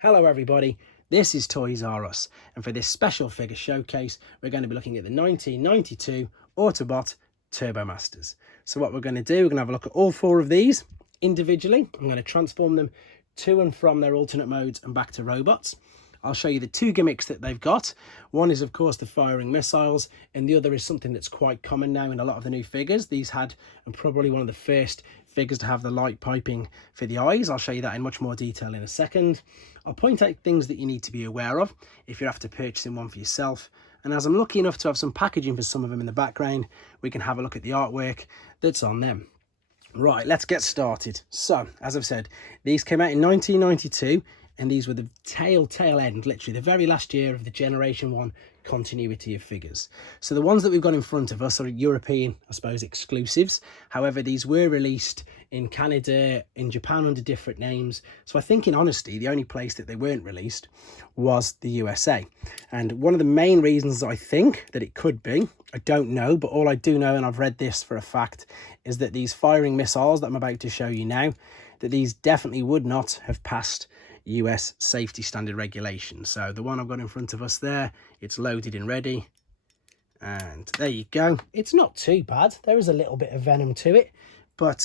Hello everybody, this is Toys R Us, and for this special figure showcase we're going to be looking at the 1992 Autobot Turbomasters. So what we're going to do, we're going to have a look at all four of these individually. I'm going to transform them to and from their alternate modes and back to robots. I'll show you the two gimmicks that they've got. One is of course the firing missiles, and the other is something that's quite common now in a lot of the new figures. These had, and probably one of the first figures to have the light piping for the eyes. I'll show you that in much more detail in a second. I'll point out things that you need to be aware of if you're after purchasing one for yourself. And as I'm lucky enough to have some packaging for some of them in the background, we can have a look at the artwork that's on them. Right, let's get started. So, as I've said, these came out in 1992, and these were the tail end, literally the very last year of the Generation 1 continuity of figures. So the ones that we've got in front of us are European, I suppose, exclusives. However, these were released in Canada, in Japan under different names. So I think in honesty, the only place that they weren't released was the USA. And one of the main reasons I think that it could be, I don't know, but all I do know, and I've read this for a fact, is that these firing missiles that I'm about to show you now, that these definitely would not have passed US safety standard regulations. So the one I've got in front of us there, it's loaded and ready, and there you go. It's not too bad. There is a little bit of venom to it, but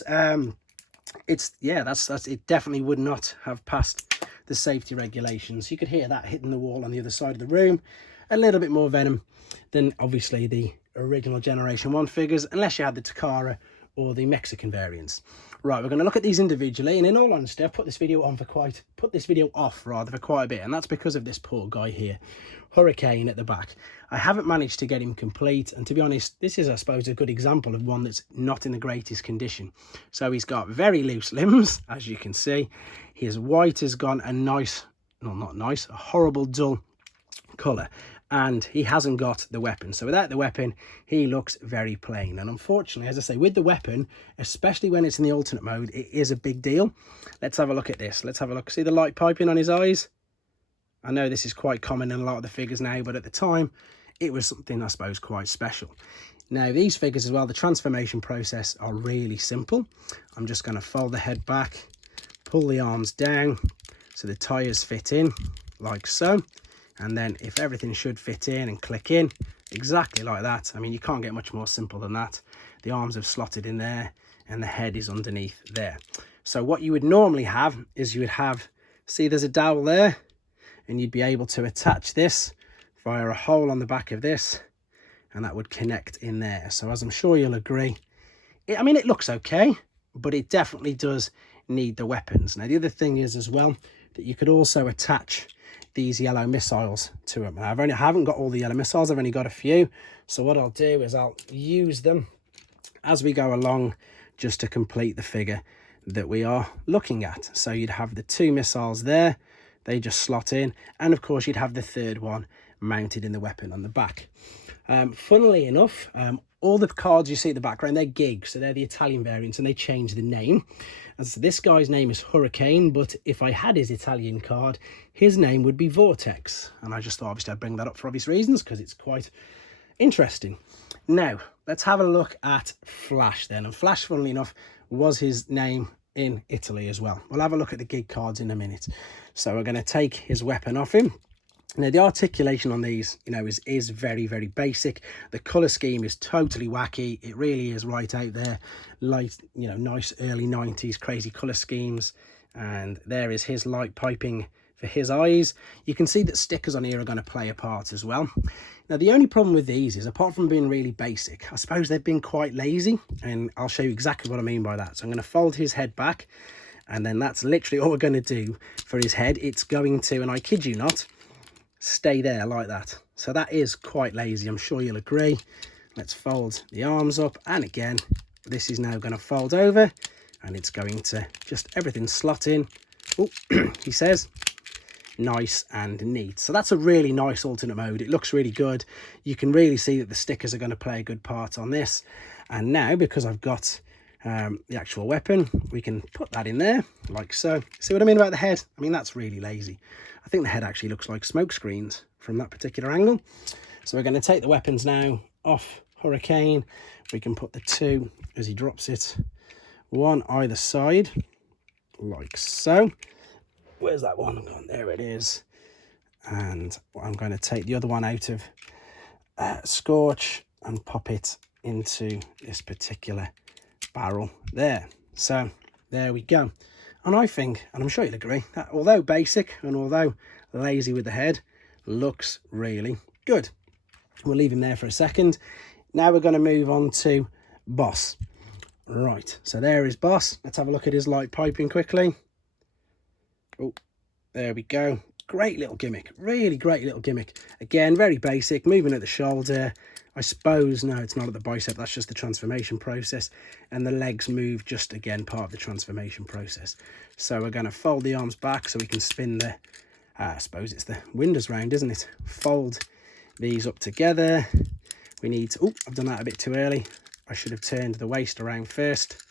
it's, yeah, that's it definitely would not have passed the safety regulations. You could hear that hitting the wall on the other side of the room. A little bit more venom than obviously the original Generation 1 figures, unless you had the Takara or the Mexican variants. Right, we're going to look at these individually, and in all honesty, I've put this video off for quite a bit, and that's because of this poor guy here, Hurricane at the back. I haven't managed to get him complete, and to be honest, this is, I suppose, a good example of one that's not in the greatest condition. So he's got very loose limbs, as you can see. His white has gone a nice, no, not nice, a horrible dull colour, and he hasn't got the weapon. So without the weapon, he looks very plain. And unfortunately, as I say, with the weapon, especially when it's in the alternate mode, it is a big deal. Let's have a look at this. Let's have a look. See the light piping on his eyes? I know this is quite common in a lot of the figures now, but at the time, it was something, I suppose, quite special. Now, these figures as well, the transformation process are really simple. I'm just going to fold the head back, pull the arms down so the tyres fit in, like so. And then if everything should fit in and click in, exactly like that. I mean, you can't get much more simple than that. The arms have slotted in there and the head is underneath there. So what you would normally have is you would have, see there's a dowel there, and you'd be able to attach this via a hole on the back of this, and that would connect in there. So as I'm sure you'll agree, I mean, it looks okay, but it definitely does need the weapons. Now, the other thing is as well, that you could also attach these yellow missiles to them. I haven't got all the yellow missiles, I've only got a few. So what I'll do is I'll use them as we go along just to complete the figure that we are looking at. So you'd have the two missiles there, they just slot in, and of course you'd have the third one mounted in the weapon on the back. Funnily enough, all the cards you see at the background, they're gigs, so they're the Italian variants, and they change the name. And so this guy's name is Hurricane, but if I had his Italian card, his name would be Vortex. And I just thought, obviously, I'd bring that up for obvious reasons, because it's quite interesting. Now, let's have a look at Flash then. And Flash, funnily enough, was his name in Italy as well. We'll have a look at the gig cards in a minute. So we're going to take his weapon off him. Now, the articulation on these, you know, is very, very basic. The colour scheme is totally wacky. It really is right out there. Light, you know, nice early 90s crazy colour schemes. And there is his light piping for his eyes. You can see that stickers on here are going to play a part as well. Now, the only problem with these is, apart from being really basic, I suppose they've been quite lazy. And I'll show you exactly what I mean by that. So I'm going to fold his head back. And then that's literally all we're going to do for his head. It's going to, and I kid you not, stay there like that. So that is quite lazy, I'm sure you'll agree. Let's fold the arms up, and again this is now going to fold over, and it's going to just everything slot in. Oh, he says nice and neat. So that's a really nice alternate mode. It looks really good. You can really see that the stickers are going to play a good part on this. And now, because I've got the actual weapon, we can put that in there like so. See what I mean about the head? I mean, that's really lazy. I think the head actually looks like smoke screens from that particular angle. So we're going to take the weapons now off Hurricane. We can put the two, as he drops it, one either side like so. Where's that one gone? There it is. And I'm going to take the other one out of Scorch and pop it into this particular barrel there. So there we go. And I think, and I'm sure you'll agree, that although basic and although lazy with the head, looks really good. We'll leave him there for a second. Now we're going to move on to Boss. Right, so there is Boss. Let's have a look at his light piping quickly. Oh, there we go. Great little gimmick, really great little gimmick. Again, very basic, moving at the shoulder. I suppose, no, it's not at the bicep, that's just the transformation process. And the legs move just, again, part of the transformation process. So we're going to fold the arms back so we can spin the, I suppose it's the windows round, isn't it? Fold these up together. We need to, oh, I've done that a bit too early. I should have turned the waist around first.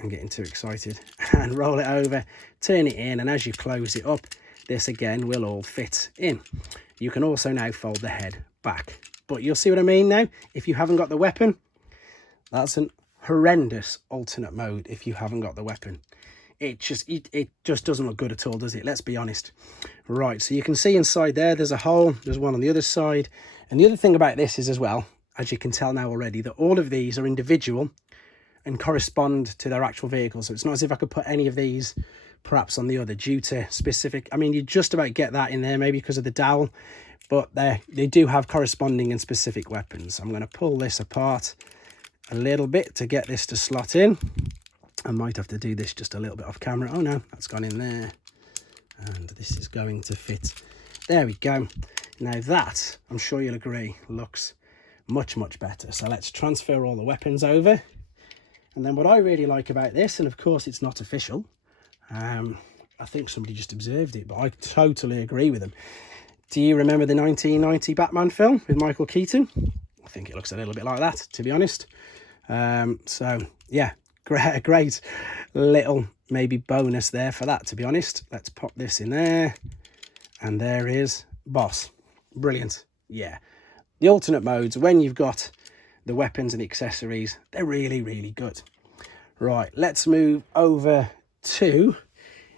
I'm getting too excited. And roll it over, turn it in, and as you close it up, this again will all fit in. You can also now fold the head back. But you'll see what I mean now. If you haven't got the weapon, that's an horrendous alternate mode if you haven't got the weapon. It just doesn't look good at all, does it? Let's be honest. Right, so you can see inside there, there's a hole. There's one on the other side. And the other thing about this is as well, as you can tell now already, that all of these are individual and correspond to their actual vehicle. So it's not as if I could put any of these perhaps on the other due to specific. I mean, you just about get that in there, maybe because of the dowel. But they do have corresponding and specific weapons. I'm going to pull this apart a little bit to get this to slot in. I might have to do this just a little bit off camera. Oh no, that's gone in there. And this is going to fit. There we go. Now that, I'm sure you'll agree, looks much, much better. So let's transfer all the weapons over. And then what I really like about this, and of course it's not official. I think somebody just observed it, but I totally agree with them. Do you remember the 1990 Batman film with Michael Keaton? I think it looks a little bit like that, to be honest. So, yeah, great little maybe bonus there for that, to be honest. Let's pop this in there. And there is Boss. Brilliant. Yeah. The alternate modes, when you've got the weapons and the accessories, they're really, really good. Right, let's move over to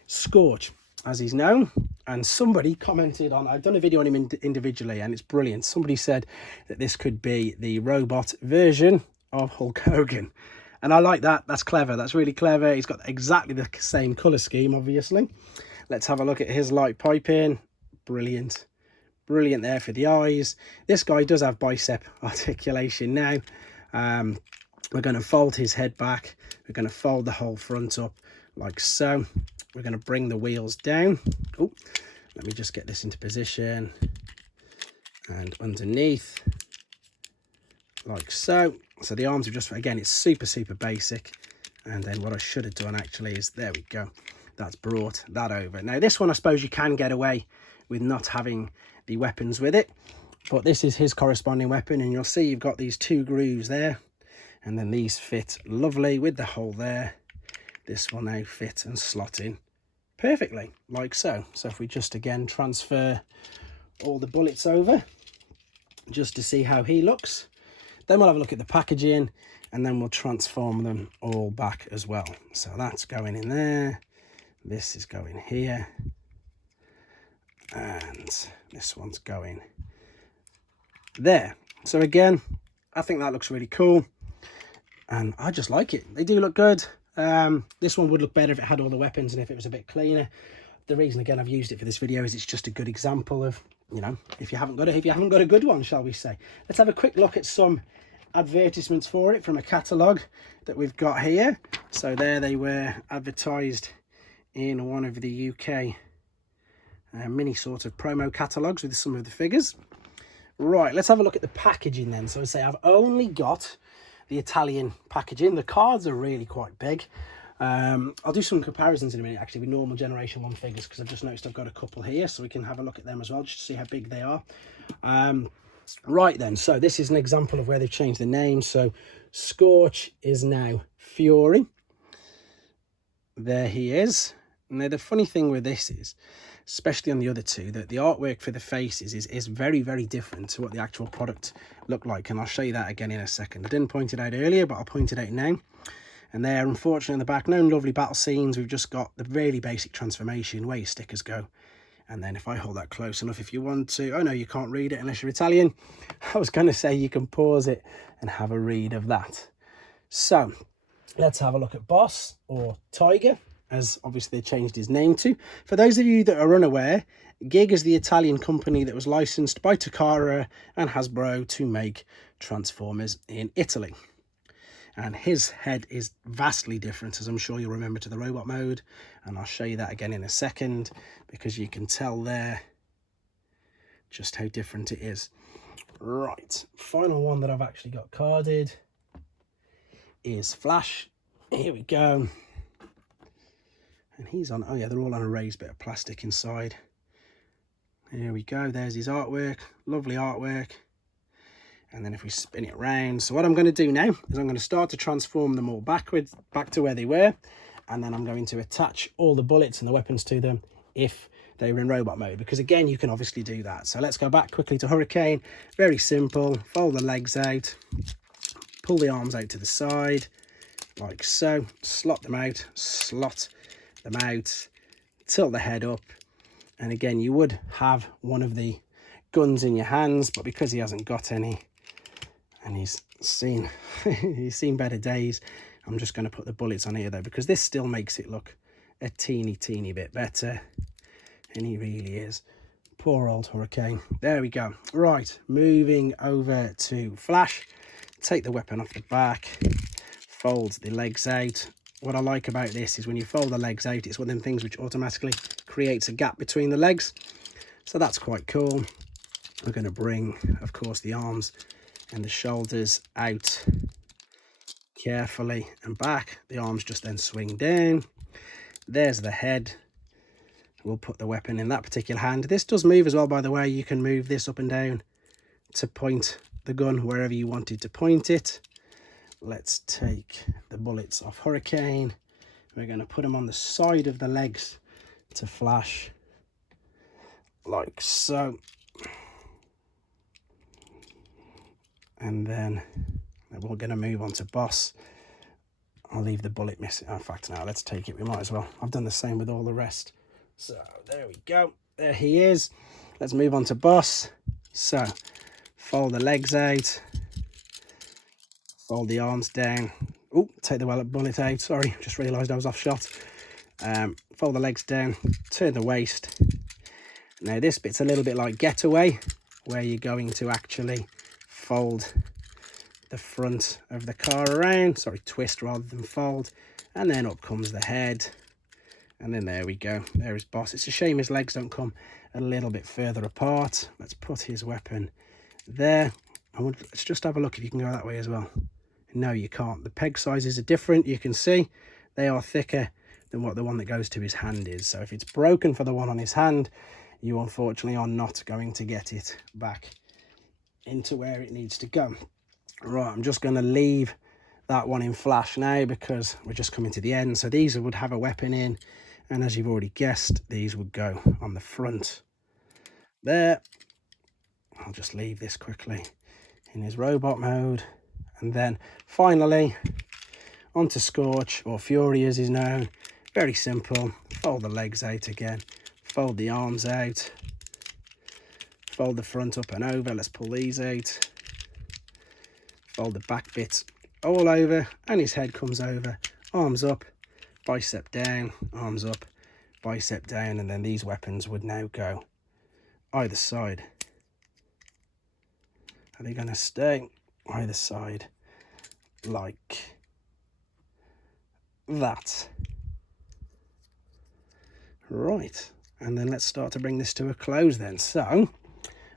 Scorch, as he's known. And somebody commented on, I've done a video on him individually, and it's brilliant. Somebody said that this could be the robot version of Hulk Hogan. And I like that. That's clever. That's really clever. He's got exactly the same colour scheme, obviously. Let's have a look at his light piping. Brilliant. Brilliant there for the eyes. This guy does have bicep articulation now. We're going to fold his head back. We're going to fold the whole front up like so. We're going to bring the wheels down. Oh, let me just get this into position. And underneath, like so. So the arms are just, again, it's super, super basic. And then what I should have done actually is, there we go. That's brought that over. Now this one, I suppose you can get away with not having the weapons with it. But this is his corresponding weapon. And you'll see you've got these two grooves there. And then these fit lovely with the hole there. This will now fit and slot in perfectly, like so. So if we just again transfer all the bullets over, just to see how he looks. Then we'll have a look at the packaging, and then we'll transform them all back as well. So that's going in there. This is going here. And this one's going there. So again, I think that looks really cool. And I just like it. They do look good. This one would look better if it had all the weapons and if it was a bit cleaner. The reason, again, I've used it for this video is it's just a good example of, you know, if you haven't got a good one, shall we say. Let's have a quick look at some advertisements for it from a catalogue that we've got here. So there they were advertised in one of the UK mini sort of promo catalogues with some of the figures. Right, let's have a look at the packaging then. So I say I've only got the Italian packaging. The cards are really quite big. I'll do some comparisons in a minute actually with normal Generation 1 figures, because I've just noticed I've got a couple here, so we can have a look at them as well just to see how big they are. Right then, so this is an example of where they've changed the name. So Scorch is now Fury. There he is. Now the funny thing with this is, especially on the other two, that the artwork for the faces is very, very different to what the actual product looked like. And I'll show you that again in a second. I didn't point it out earlier, but I'll point it out now. And there, unfortunately, in the back, no lovely battle scenes. We've just got the really basic transformation where your stickers go. And then if I hold that close enough, if you want to, oh no, you can't read it unless you're Italian. I was going to say you can pause it and have a read of that. So let's have a look at Boss, or Tiger, as obviously they changed his name to. For those of you that are unaware, Gig is the Italian company that was licensed by Takara and Hasbro to make Transformers in Italy. And his head is vastly different, as I'm sure you'll remember, to the robot mode. And I'll show you that again in a second, because you can tell there just how different it is. Right, final one that I've actually got carded is Flash. Here we go. And he's on, oh yeah, they're all on a raised bit of plastic inside. Here we go, there's his artwork, lovely artwork. And then if we spin it around, so what I'm going to do now is I'm going to start to transform them all backwards, back to where they were. And then I'm going to attach all the bullets and the weapons to them if they were in robot mode, because again, you can obviously do that. So let's go back quickly to Hurricane. Very simple. Fold the legs out, pull the arms out to the side, like so. Slot them out, slot them out, tilt the head up. And again, you would have one of the guns in your hands, but because he hasn't got any, and he's seen better days, I'm just going to put the bullets on here though, because this still makes it look a teeny bit better. And he really is. Poor old Hurricane. There we go. Right, moving over to Flash. Take the weapon off the back, fold the legs out. What I like about this is when you fold the legs out, it's one of them things which automatically creates a gap between the legs. So that's quite cool. We're going to bring, of course, the arms and the shoulders out carefully and back. The arms just then swing down. There's the head. We'll put the weapon in that particular hand. This does move as well, by the way. You can move this up and down to point the gun wherever you wanted to point it. Let's take the bullets off Hurricane. We're going to put them on the side of the legs to Flash, like so. And then we're going to move on to Boss. I'll leave the bullet missing. In fact, now let's take it. We might as well. I've done the same with all the rest. So there we go. There he is. Let's move on to Boss. So fold the legs out. Fold the arms down. Oh, take the bullet out. Sorry, just realised I was off shot. Fold the legs down. Turn the waist. Now this bit's a little bit like Getaway, where you're going to actually fold the front of the car around, sorry, twist rather than fold, and then up comes the head, and then there we go, there is Boss. It's a shame his legs don't come a little bit further apart. Let's put his weapon there. Let's just have a look if you can go that way as well. No, you can't. The peg sizes are different. You can see they are thicker than what the one that goes to his hand is. So if it's broken for the one on his hand, you unfortunately are not going to get it back into where it needs to go. Right, I'm just going to leave that one in Flash now because we're just coming to the end. So these would have a weapon in, and as you've already guessed, these would go on the front there. I'll just leave this quickly in his robot mode, and then finally onto Scorch, or Fury as he's known. Very simple. Fold the legs out again, fold the arms out, fold the front up and over. Let's pull these out. Fold the back bits all over, and his head comes over. Arms up, bicep down, arms up, bicep down, and then these weapons would now go either side. Are they going to stay either side like that? Right, and then let's start to bring this to a close then. So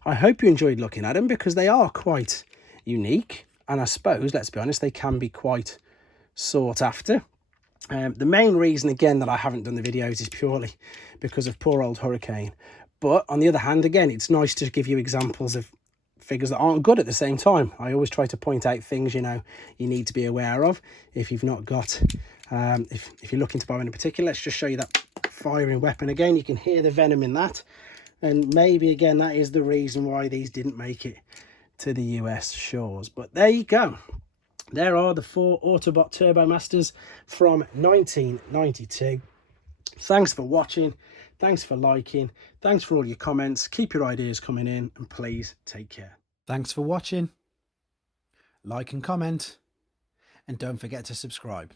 I hope you enjoyed looking at them, because they are quite unique, and I suppose, let's be honest, they can be quite sought after. The main reason, again, that I haven't done the videos is purely because of poor old Hurricane. But on the other hand, again, it's nice to give you examples of figures that aren't good at the same time. I always try to point out things, you know, you need to be aware of if you've not got, if you're looking to buy one in particular. Let's just show you that firing weapon again. You can hear the venom in that, and maybe again that is the reason why these didn't make it to the US shores. But there you go, there are the 4 Autobot Turbomasters from 1992. Thanks for watching. Thanks for liking. Thanks for all your comments. Keep your ideas coming in, and please take care. Thanks for watching. Like and comment, and don't forget to subscribe.